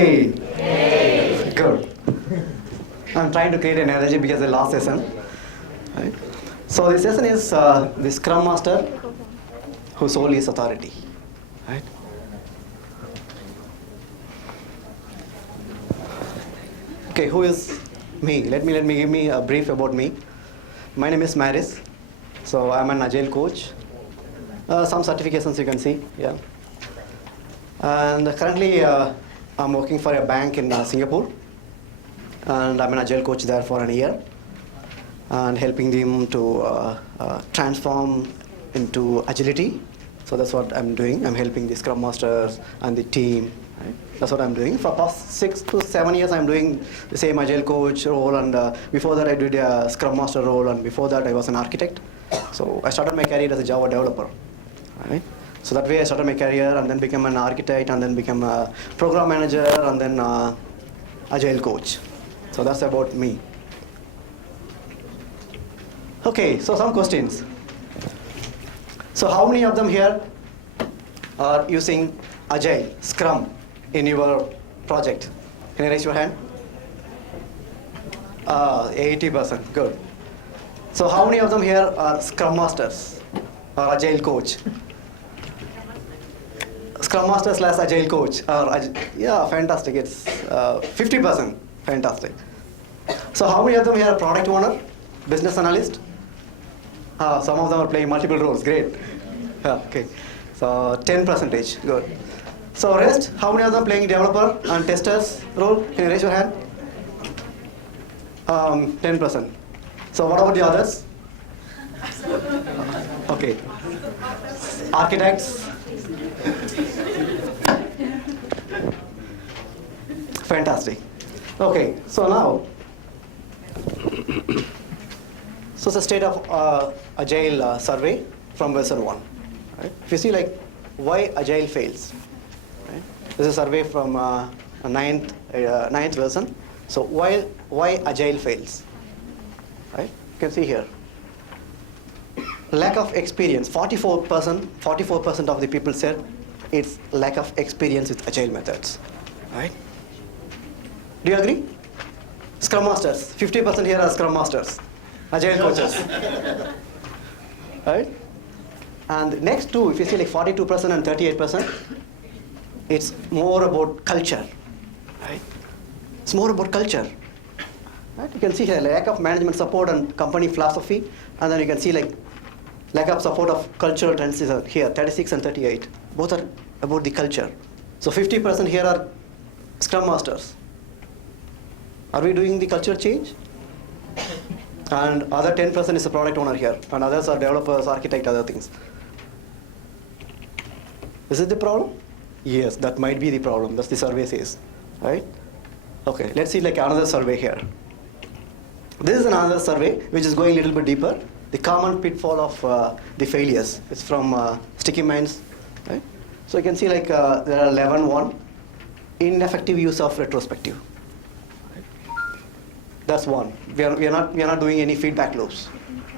Yay! Yay! Good. I'm trying to create an analogy because the last session. Right? So this session is the Scrum Master whose soul is authority. Right? Okay, who is me? Let me give me a brief about me. My name is Maris. So I'm an agile coach. Some certifications you can see. Yeah. And currently I'm working for a bank in Singapore. And I'm an agile coach there for a year. And helping them to transform into agility. So that's what I'm doing. I'm helping the Scrum Masters and the team. Right? That's what I'm doing. For past 6 to 7 years, I'm doing the same agile coach role. And before that, I did a Scrum Master role. And before that, I was an architect. So I started my career as a Java developer. Right? So that way, I started my career and then became an architect and then became a program manager and then agile coach. So that's about me. Okay, so some questions. So how many of them here are using Agile, Scrum in your project? Can you raise your hand? 80%, good. So how many of them here are Scrum Masters or Agile Coach? Scrum Master / Agile Coach. Yeah, fantastic. It's 50%. Fantastic. So how many of them here are Product Owner, Business Analyst? Some of them are playing multiple roles. Great. Okay. So 10%. Good. So rest, how many of them playing developer and testers role? Can you raise your hand? 10%. So what about the others? Okay. Architects. Fantastic. Okay. So now, so it's a state of Agile survey from version 1. Right? If you see like why Agile fails, right? This is a survey from ninth version. So why Agile fails, right? You can see here. Lack of experience. 44% of the people said it's lack of experience with Agile methods, right? Do you agree? Scrum Masters. 50% here are Scrum Masters. Agile coaches. Right? And next two, if you see like 42% and 38%, it's more about culture. Right? It's more about culture. Right? You can see here lack of management support and company philosophy, and then you can see like lack of support of cultural trends is here, 36 and 38. Both are about the culture. So 50% here are Scrum Masters. Are we doing the culture change? And other 10% is a product owner here, and others are developers, architect, other things. Is it the problem? Yes, that might be the problem. That's the survey says, right? Okay, let's see like another survey here. This is another survey which is going a little bit deeper. The common pitfall of the failures. It's from Sticky Minds, right? So you can see like there are 11.1. Ineffective use of retrospective. That's one. We are not doing any feedback loops,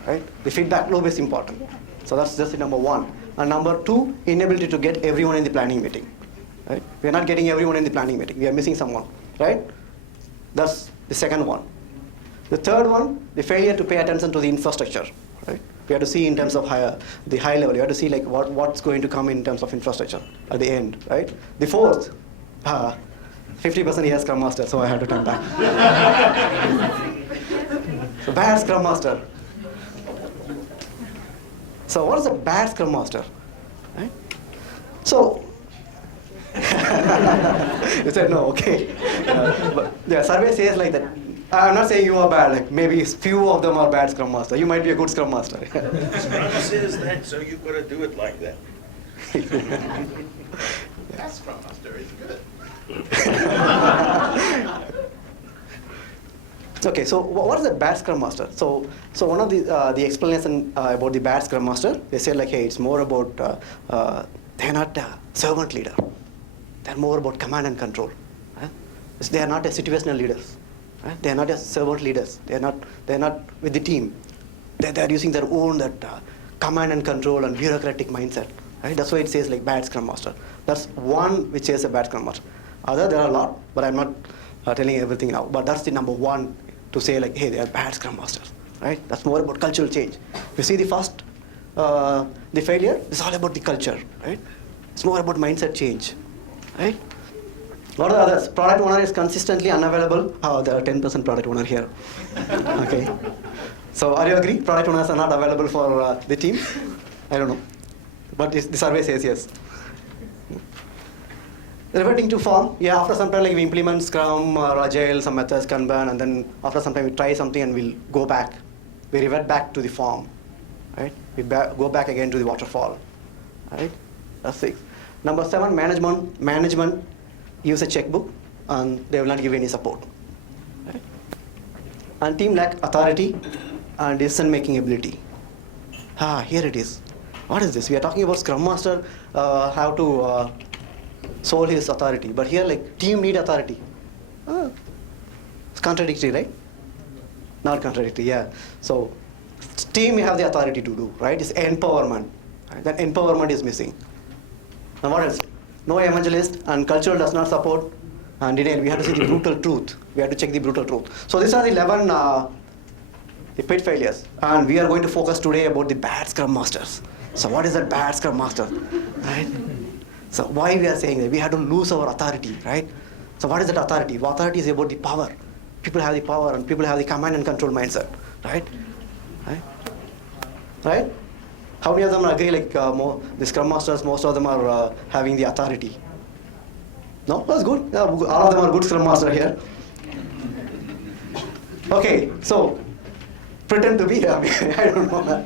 right? The feedback loop is important. So that's just the number 1. And number 2, inability to get everyone in the planning meeting, right? We are not getting everyone in the planning meeting. We are missing someone, right? That's the second one. The third one, the failure to pay attention to the infrastructure, right? We have to see in terms of the high level. You have to see like what's going to come in terms of infrastructure at the end, right? The fourth, 50% here Scrum Master, so I had to turn back. So bad Scrum Master. So what is a bad Scrum Master? Right? So, you said no, okay. But the survey says like that. I'm not saying you are bad, like maybe few of them are bad Scrum Master. You might be a good Scrum Master. Scrum says that, so you've got to do it like that. That Scrum Master is good. Okay, so what is a bad Scrum Master? So one of the explanation about the bad Scrum Master, they say like, hey, it's more about they're not a servant leader. They're more about command and control. They are not a situational leaders. They are not a servant leaders. They are not with the team. They are using their own command and control and bureaucratic mindset. Right? That's why it says like bad Scrum Master. That's one which is a bad Scrum Master. Other there are a lot, but I'm not telling everything now. But that's the number one to say like, hey, they are bad Scrum Masters, right? That's more about cultural change. You see the first, the failure, it's all about the culture, right? It's more about mindset change, right? What are the others? Product owner is consistently unavailable. Oh, there are 10% product owner here. Okay. So are you agree? Product owners are not available for the team? I don't know. But the survey says yes. Reverting to form, yeah, after some time like we implement Scrum or Agile, some methods, Kanban, and then after some time we try something and we'll go back. We revert back to the form, right? We go back again to the waterfall, right? That's 6. Number 7, management use a checkbook and they will not give any support, right? And team lack authority and decision-making ability. Here it is. What is this? We are talking about Scrum Master, how to soul his authority. But here, like, team need authority. It's contradictory, right? Not contradictory, yeah. So, team have the authority to do, right? It's empowerment. Right? That empowerment is missing. And what else? No evangelist and cultural does not support and denial. We have to see the brutal truth. We have to check the brutal truth. So these are the 11 the pit failures. And we are going to focus today about the bad Scrum Masters. So what is that bad Scrum Master? Right? So why we are saying that? We have to lose our authority, right? So what is that authority? Authority is about the power. People have the power and people have the command and control mindset, right? Right? How many of them agree like the Scrum Masters, most of them are having the authority? No? That's good. Yeah, all of them are good Scrum Master here. Okay, so pretend to be, I don't know.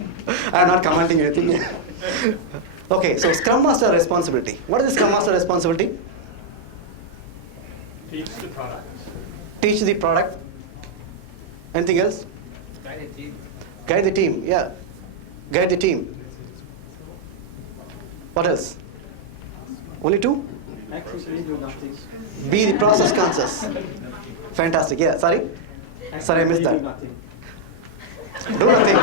I'm not commenting anything. Okay, so Scrum Master responsibility. What is the Scrum Master responsibility? Teach the product. Teach the product. Anything else? Guide the team. Guide the team, yeah. Guide the team. What else? Only 2? Actually, do nothing. Be the process conscious. Fantastic, yeah. Sorry, I missed that. Do nothing. Do nothing.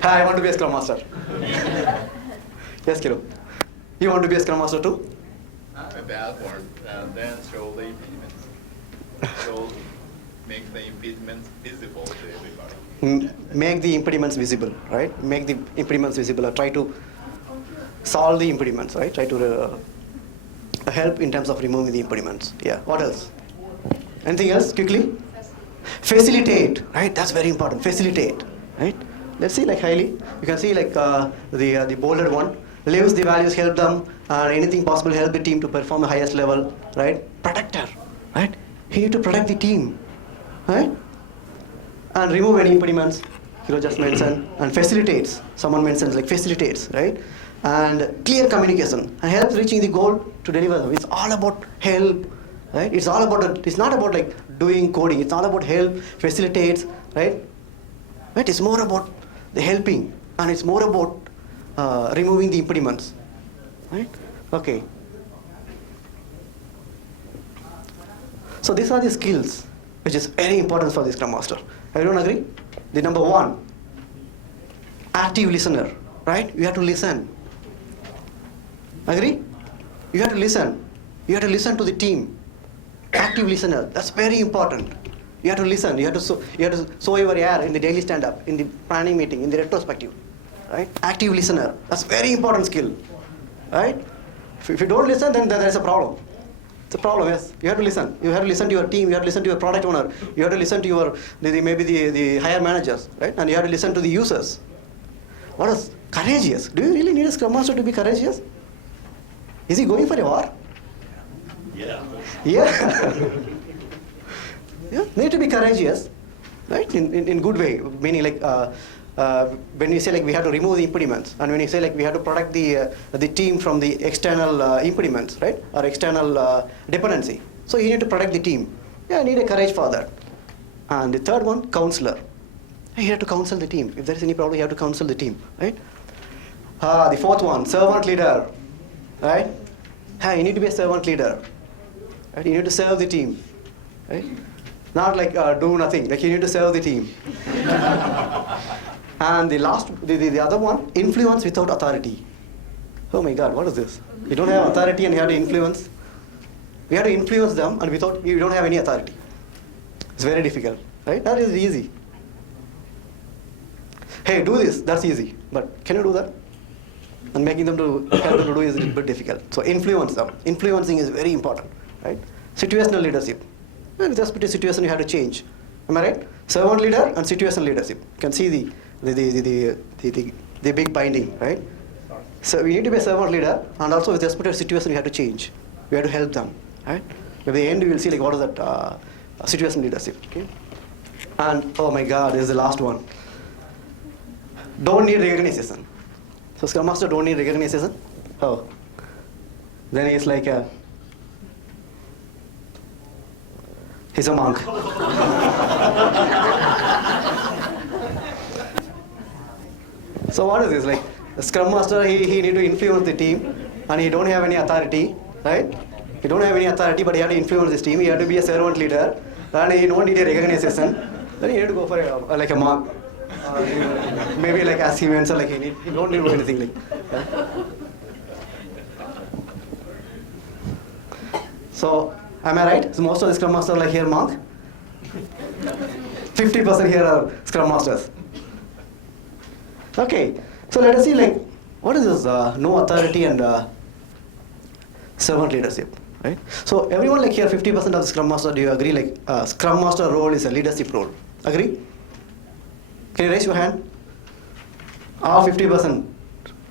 I want to be a Scrum Master. Yes, Kiro. You want to be a Scrum Master too? I'm a bad one, and then show the impediments. So make the impediments visible to everybody. Make the impediments visible, right? Make the impediments visible or try to solve the impediments, right? Try to help in terms of removing the impediments. Yeah, what else? Anything else, quickly? Facilitate, right? That's very important, facilitate, right? Let's see like highly. You can see like the bolded one. Lives the values, help them, and anything possible help the team to perform the highest level, right? Protector, right? He need to protect the team, right? And remove any impediments, Hiro just mentioned, and facilitates. Someone mentions like facilitates, right? And clear communication and helps reaching the goal to deliver. It's all about help, right? It's all about. It's not about like doing coding. It's all about help, facilitates, right? Right? It's more about the helping, and it's more about removing the impediments, right? Okay. So these are the skills which is very important for the Scrum Master. Everyone agree? The number 1, active listener, right? You have to listen. Agree? You have to listen. You have to listen to the team. Active listener. That's very important. You have to listen. You have to sow your ear in the daily stand-up, in the planning meeting, in the retrospective. Right? Active listener. That's very important skill. Right? If you don't listen, then there is a problem. It's a problem, yes. You have to listen. You have to listen to your team. You have to listen to your product owner. You have to listen to your maybe the higher managers, right? And you have to listen to the users. What is courageous? Do you really need a Scrum Master to be courageous? Is he going for a war? Yeah. Yeah. Yeah. Need to be courageous, right? In good way, meaning like when you say like we have to remove the impediments, and when you say like we have to protect the team from the external impediments, right, or external dependency. So you need to protect the team. Yeah, you need a courage for that. And the third one, counselor. You have to counsel the team. If there is any problem, you have to counsel the team, right? The fourth one, servant leader, right? You need to be a servant leader. Right? You need to serve the team, right? Not like do nothing. Like you need to serve the team. And the last, the other one, influence without authority. Oh my God, what is this? You don't have authority and you have to influence. We have to influence them, and without, we don't have any authority. It's very difficult, right? That is easy. Hey, do this, that's easy. But can you do that? And making them to help them to do is a little bit difficult. So influence them. Influencing is very important, right? Situational leadership. With respect to situation, you have to change. Am I right? Servant leader and situational leadership. You can see the big binding, right? So we need to be a servant leader, and also with respect to situation, we have to change. We have to help them, right? At the end, we will see like what is that situational leadership. Okay? And oh my God, this is the last one. Don't need recognition. So Scrum Master don't need recognition. Oh, then he's like he's a monk. So what is this? Like the Scrum Master, he need to influence the team, and he don't have any authority, right? He don't have any authority, but he have to influence his team. He have to be a servant leader, and he don't need a recognition. Then he need to go for like a monk. Maybe like as he mentioned, like he don't need to do anything like. Yeah. So am I right? So most of the Scrum Masters like here monk. 50% here are Scrum Masters. Okay, so let us see like what is this no authority and servant leadership, right? So everyone like here 50% of the Scrum Master. Do you agree like Scrum Master role is a leadership role? Agree? Can you raise your hand? All 50%.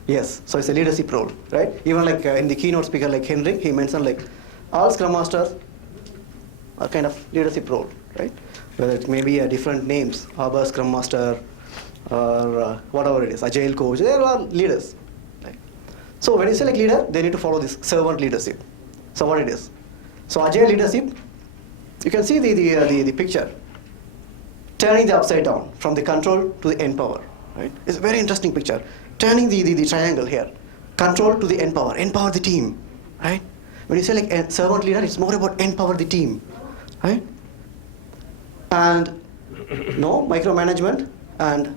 Yes. So it's a leadership role, right? Even like in the keynote speaker like Henry, he mentioned like all Scrum Masters are kind of leadership role, right? Whether it may be different names, Arbor Scrum Master, or whatever it is, Agile Coach, they are all leaders, right? So when you say like leader, they need to follow this servant leadership. So what it is? So Agile leadership, you can see the picture. Turning the upside down from the control to the empower, right? It's a very interesting picture. Turning the triangle here, control to the empower the team, right? When you say like a servant leader, it's more about empower the team, right? And no micromanagement, and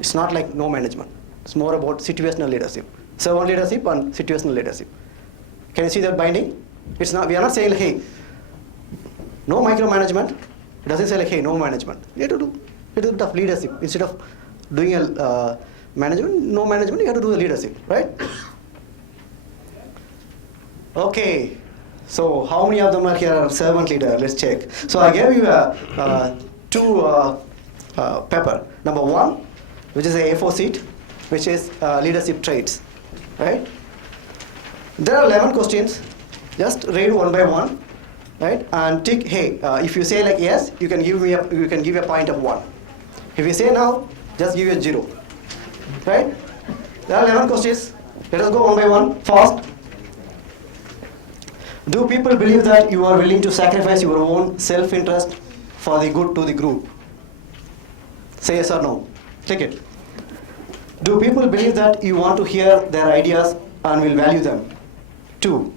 it's not like no management. It's more about situational leadership, servant leadership and situational leadership. Can you see that binding? It's not. We are not saying like, hey, no micromanagement. It doesn't say like, hey, no management. You have to do a bit of leadership. Instead of doing a no management, you have to do the leadership, right? Okay, so how many of them are here are servant leader? Let's check. So I gave you two paper. Number one, which is a A4 sheet, which is leadership traits, right? There are 11 questions. Just read one by one. Right, and tick. Hey, if you say like yes, you can give me a point of 1. If you say no, just give you a 0. Right? There are 11 questions. Let us go one by one. First, do people believe that you are willing to sacrifice your own self-interest for the good to the group? Say yes or no. Click it. Do people believe that you want to hear their ideas and will value them? 2.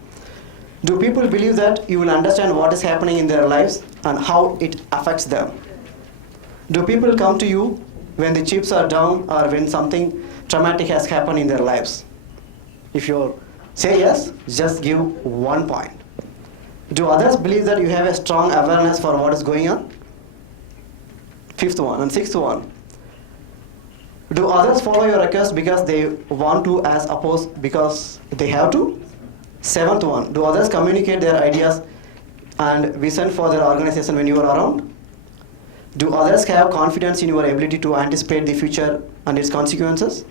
Do people believe that you will understand what is happening in their lives and how it affects them? Do people come to you when the chips are down or when something traumatic has happened in their lives? If you say yes, just give 1 point. Do others believe that you have a strong awareness for what is going on? 5th one. And 6th one. Do others follow your request because they want to as opposed because they have to? 7th one, do others communicate their ideas and vision for their organization when you are around? Do others have confidence in your ability to anticipate the future and its consequences?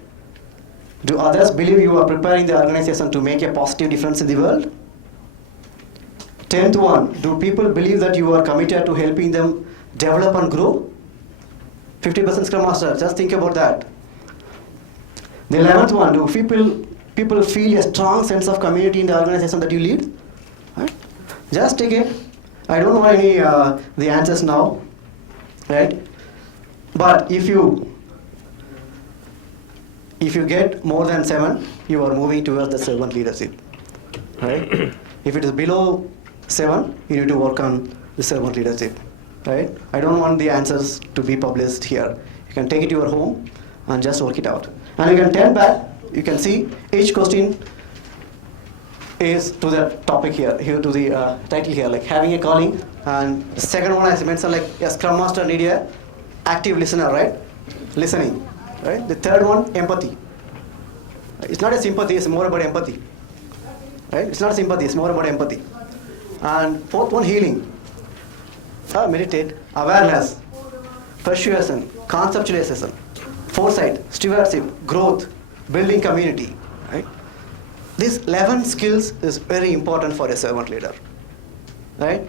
Do others believe you are preparing the organization to make a positive difference in the world? 10th one, do people believe that you are committed to helping them develop and grow? 50% Scrum Master, just think about that. The 11th one, do people feel a strong sense of community in the organization that you lead? Right? Just take it. I don't know any the answers now, right? But if you get more than 7, you are moving towards the servant leadership, right? If it is below 7, you need to work on the servant leadership, right? I don't want the answers to be published here. You can take it to your home and just work it out. And you can turn back. You can see each question is to the topic here to the title here, like having a calling. And second one, as I mentioned, like a Scrum Master need a active listener, right? Listening, right? The third one, empathy. It's not a sympathy, it's more about empathy, right? It's not sympathy, it's more about empathy. And fourth one, healing. Meditate, awareness, persuasion, conceptualization, foresight, stewardship, growth, building community, right? These 11 skills is very important for a servant leader, right?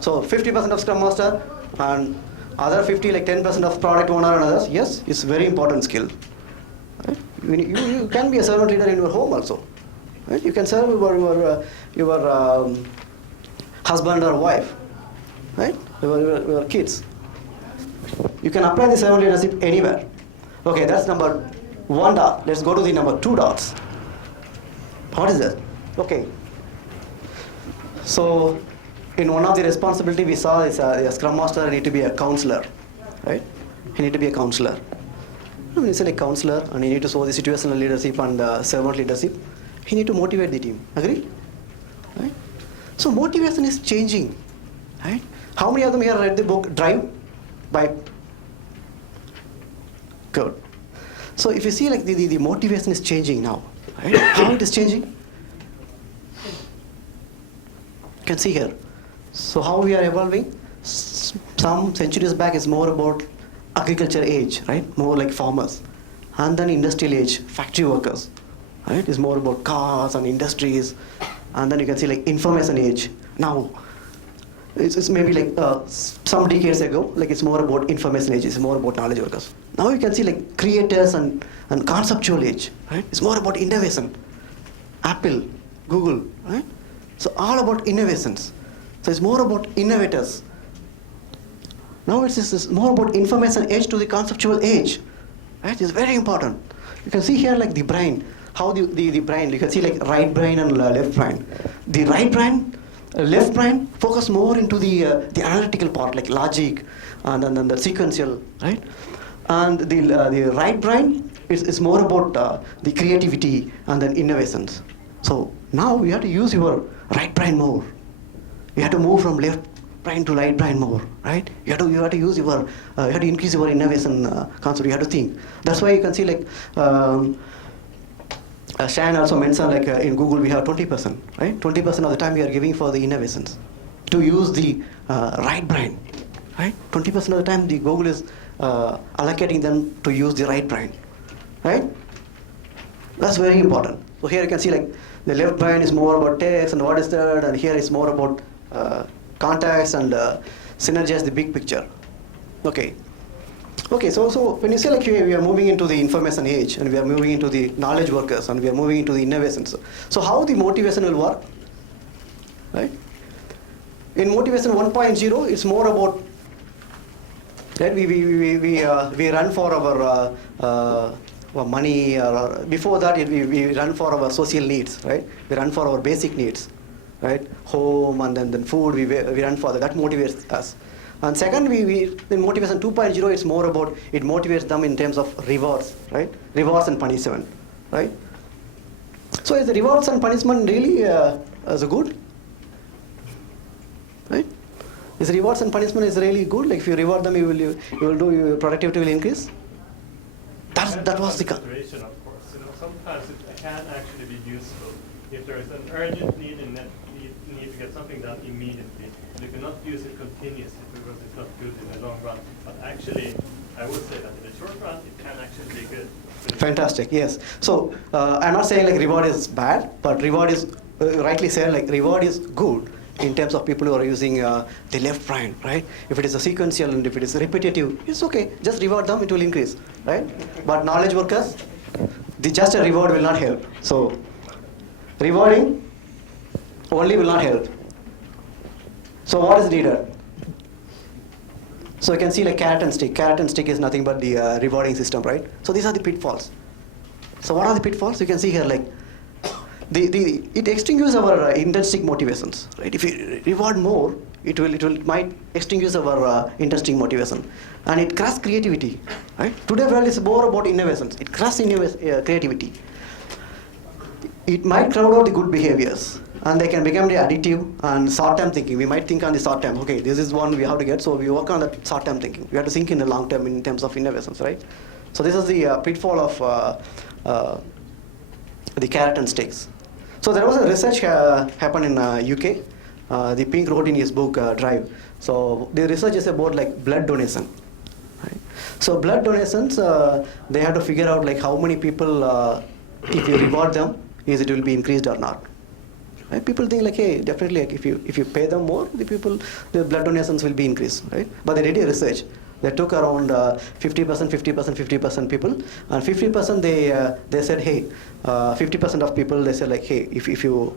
So 50% of Scrum Master and other 50, like 10% of product owner and others, yes, it's very important skill. Right? You can be a servant leader in your home also, right? You can serve your husband or wife, right? Your kids. You can apply the servant leadership anywhere. Okay, that's number 1 dot. Let's go to the number 2 dots. What is that? Okay. So, in one of the responsibility we saw is a Scrum Master need to be a counselor, right? He need to be a counselor. When you say like counselor, and you need to show the situational leadership and servant leadership, he need to motivate the team. Agree? Right? So motivation is changing, right? How many of them here read the book Drive by? Good. So if you see like the motivation is changing now, right? How it is changing? You can see here. So how we are evolving? Some centuries back is more about agriculture age, right? More like farmers. And then industrial age, factory workers, right? It's more about cars and industries. And then you can see like information age. Now, it's maybe like some decades ago, like it's more about information age, it's more about knowledge workers. Now you can see like creators and conceptual age, right? It's more about innovation. Apple, Google, right? So all about innovations. So it's more about innovators. Now it's more about information age to the conceptual age, right? It's very important. You can see here like the brain, how the brain, you can see like right brain and left brain. The right brain, left brain focus more into the analytical part, like logic and then the sequential, right? And the right brain is more about the creativity and then innovations. So now we have to use your right brain more. You have to move from left brain to right brain more, right? You have to use your, you have to increase your innovation concept. You have to think. That's why you can see like Shan also mentioned like in Google we have 20%, right? 20% of the time we are giving for the innovations to use the right brain, right? 20% of the time the Google is allocating them to use the right brain, right? That's very important. So here you can see like the left brain is more about text and what is that, and here is more about context and synergize the big picture. Okay. Okay, so when you say like we are moving into the information age and we are moving into the knowledge workers and we are moving into the innovations, so how the motivation will work, right? In motivation 1.0, it's more about, right? We run for our money, or before that we run for our social needs, right? We run for our basic needs, right? Home and then food, we run for that. That motivates us. And second, in motivation 2.0, it's more about, it motivates them in terms of rewards, right? Rewards and punishment, right? So is the rewards and punishment really as good, right? Is rewards and punishment is really good? Like if you reward them, you will do, your productivity will increase. That was the situation, of course. Sometimes it can actually be useful if there is an urgent need and need to get something done immediately. You cannot use it continuously because it's not good in the long run. But actually, I would say that in the short run, it can actually be good. Fantastic, yes. So I'm not saying like reward is bad, but reward is, rightly said, like reward is good in terms of people who are using the left brain, right? If it is a sequential and if it is repetitive, it's okay. Just reward them, it will increase, right? But knowledge workers, just a reward will not help. So rewarding only will not help. So what is needed? So you can see like carrot and stick. Carrot and stick is nothing but the rewarding system, right? So these are the pitfalls. So what are the pitfalls? You can see here like it extinguishes our intrinsic motivations, right? If we reward more, it might extinguish our intrinsic motivation, and it crushes creativity, right? Today world is more about innovations. It crushes creativity. it might crowd out the good behaviors, and they can become the addictive and short-term thinking. We might think on the short term, okay, this is one we have to get, so we work on the short-term thinking. We have to think in the long term in terms of innovations, right? So this is the pitfall of the carrot and sticks. So there was a research happened in UK. The Pink wrote in his book Drive. So the research is about like blood donation. Right? So blood donations, they have to figure out like how many people, if you reward them, is it will be increased or not. Right? People think like, hey, definitely like if you pay them more, the blood donations will be increased, right? But they did a research. They took around 50%, 50% people, and 50% they said, hey, 50% of people they said like, hey, if you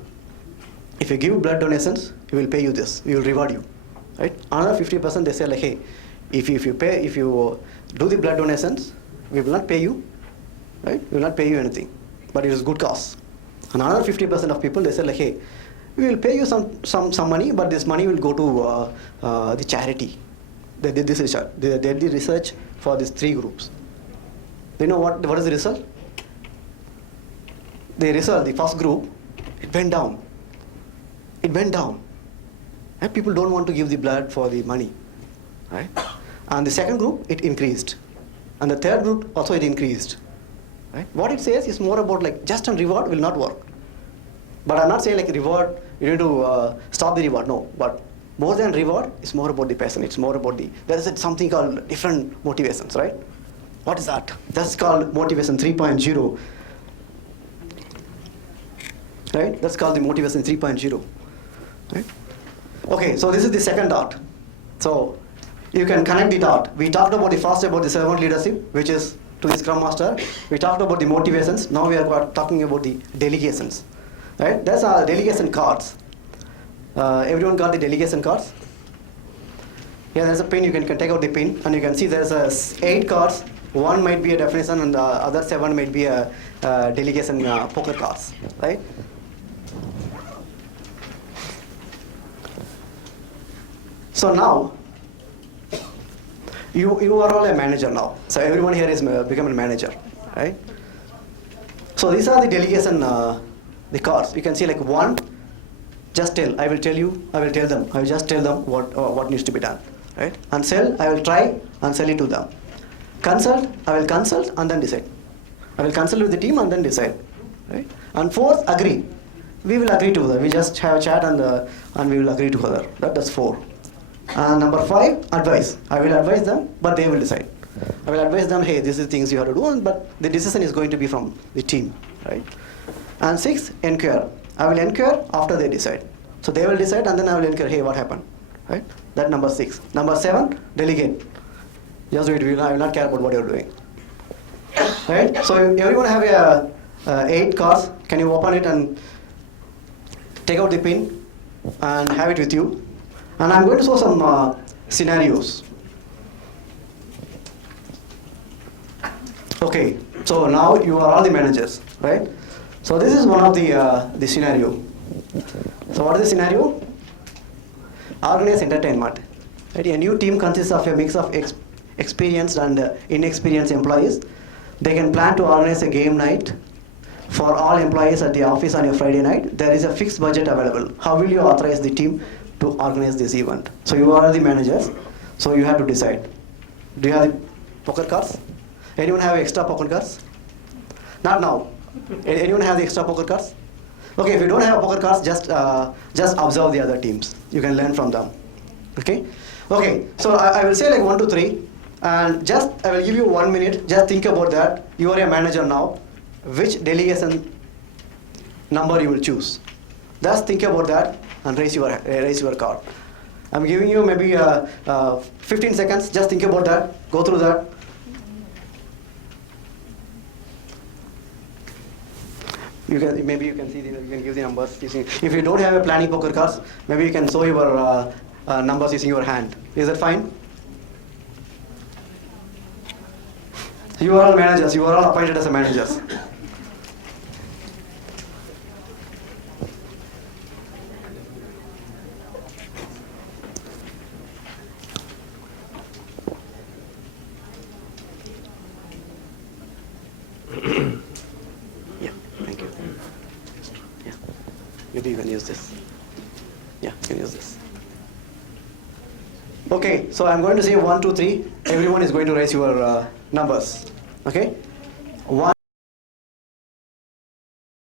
give blood donations, we will pay you this, we will reward you, right? Another 50% they said like, hey, if you do the blood donations, we will not pay you, right? We will not pay you anything, but it is good cause. And another 50% of people they said like, hey, we will pay you some money, but this money will go to the charity. They did this research. They did the research for these three groups. Do you know what is the result? The result, the first group, it went down. It went down. And people don't want to give the blood for the money, right? And the second group, it increased. And the third group also it increased. Right? What it says is more about like just on reward will not work. But I'm not saying like reward, you need to stop the reward, no. But more than reward, it's more about the person. It's more about there is something called different motivations, right? What is that? That's called motivation 3.0. Right? That's called the motivation 3.0. Right? Okay, so this is the second dot. So you can connect the dot. We talked about the first about the servant leadership, which is to the Scrum Master. We talked about the motivations. Now we are talking about the delegations. Right? That's our delegation cards. Everyone got the delegation cards? Yeah, there's a pin. You can take out the pin, and you can see there's 8 cards. One might be a definition, and the other 7 might be a delegation poker cards. Right? So now, you are all a manager now. So everyone here is become a manager, right? So these are the delegation, the cards. You can see like 1, just tell. I will tell you. I will tell them. I will just tell them what needs to be done, right? And sell. I will try and sell it to them. Consult. I will consult and then decide. I will consult with the team and then decide, right? And 4th, agree. We will agree together. We just have a chat and we will agree together. That's 4. And number 5, advise. I will advise them, but they will decide. I will advise them, hey, this is things you have to do, but the decision is going to be from the team, right? And 6, enquire. I will enquire after they decide. So they will decide, and then I will enquire, hey, what happened, right? That number 6. Number 7, delegate. Just do it. I will not care about what you're doing, right? So everyone have 8 cards. Can you open it and take out the pin and have it with you? And I'm going to show some scenarios. Okay, so now you are all the managers, right? So this is one of the scenario. So what is the scenario? Organize entertainment. Right? A new team consists of a mix of experienced and inexperienced employees. They can plan to organize a game night for all employees at the office on a Friday night. There is a fixed budget available. How will you authorize the team to organize this event? So you are the managers, so you have to decide. Do you have the poker cards? Anyone have extra poker cards? Not now. Anyone have the extra poker cards? Okay, if you don't have poker cards, just observe the other teams. You can learn from them. Okay? Okay, so I will say like 1, 2, 3, and I will give you 1 minute. Just think about that. You are a manager now. Which delegation number you will choose? Just think about that and raise your card. I'm giving you maybe 15 seconds. Just think about that. Go through that. Maybe you can see you can give the numbers. If you don't have a planning poker cards, maybe you can show your numbers using your hand. Is that fine? You are all managers. You are all appointed as a managers. Yeah, thank you. maybe you can use this. Yeah, you can use this. Okay, so I'm going to say 1, 2, 3. Everyone is going to raise your numbers. Okay? 1.